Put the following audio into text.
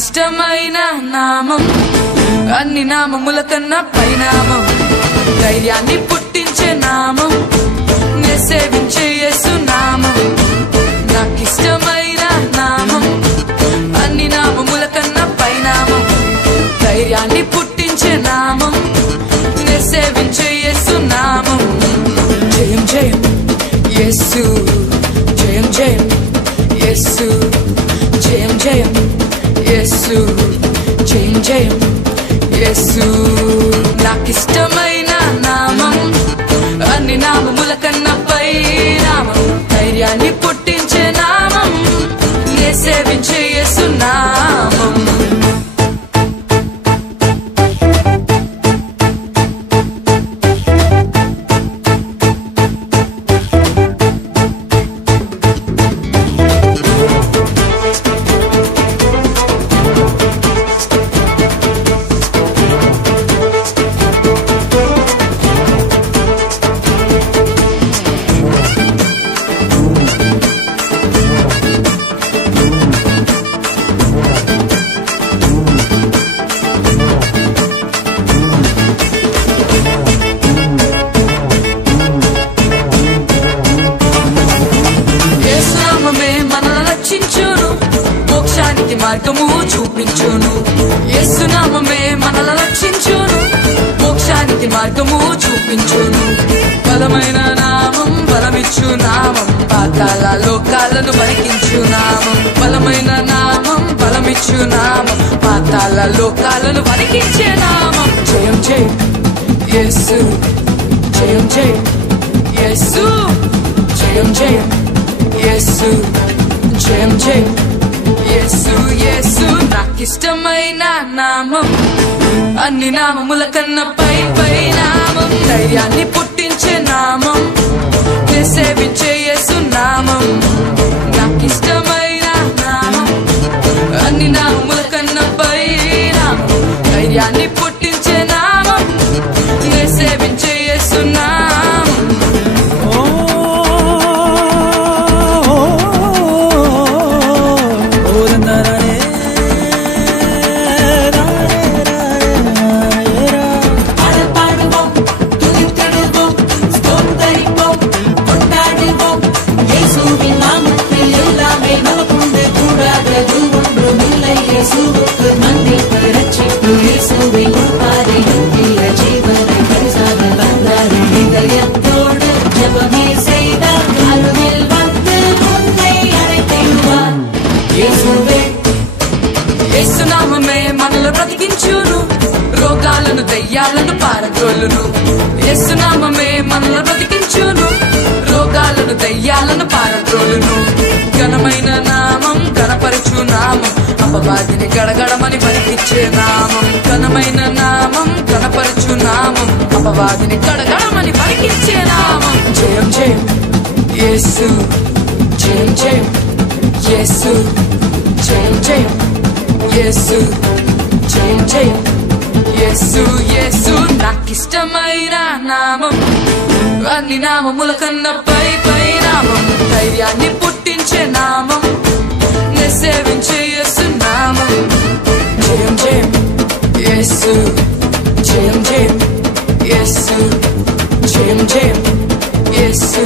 ఇష్టమైన నామం అన్ని నామముల కన్నా పైనామం ధైర్యాన్ని పుట్టించే నామం నే సేవించే యేసు నామం నాకిష్టమైన నామం అన్ని నామముల కన్నా పైనామం ధైర్యాన్ని పుట్టించే నామం నే సేవించే యేసు నామం జయం జయం యేసు జయం జయం యేసు జయం జయం యేసు జయం జయం యేసు నాకిష్టమైన నామం అన్ని నామముల కన్నా పై నామం ధైర్యాన్ని పుట్టించే నామం నే సేవించే యేసు నామం మార్గము చూపించును యేసు నామమే మనల రక్షించును మోక్షానికి మార్గము చూపించును బలమైన నామం బలమిచ్చు నామం పాతాళ లోకాలను వణికించు నామం బలమైన నామం బలమిచ్చు నామం పాతాళ లోకాలను వణికించే నామం జయం జయం యేసు జయం జయం యేసు జయం జయం యేసు జయం జయం యేసు యేసు నాకిష్టమైన నామం అన్ని నామముల కన్నా పై పై నామం ధైర్యాన్ని పుట్టించే నామం నే సేవించే యేసు నామం నాకిష్టమైన నామం అన్ని నామముల కన్నా పై నామం ధైర్యాన్ని పుట్టించే నామం నే సేవించే యేసు నామం యేసు నామమే మనలో బ్రతికించును రోగాలను దయ్యాలను పారద్రోలును యేసు నామమే మనలో బ్రతికించును రోగాలను దయ్యాలను పారద్రోలును ఘనమైన నామం ఘనపరచు నామం అపవాదిని గడగడమని వణికించే నామం ఘనమైన నామం ఘనపరచు నామం అపవాదిని గడగడమని వణికించే నామం జయం జయం యేసు జయం జయం యేసు జయం జయం యేసు జయం జయం యేసు యేసు నాకిష్టమైన నామం అన్ని నామముల కన్నా పై పై నామం ధైర్యాన్ని పుట్టించే నామం నే సేవించే యేసు నామం జయం జయం యేసు జయం జయం యేసు జయం జయం యేసు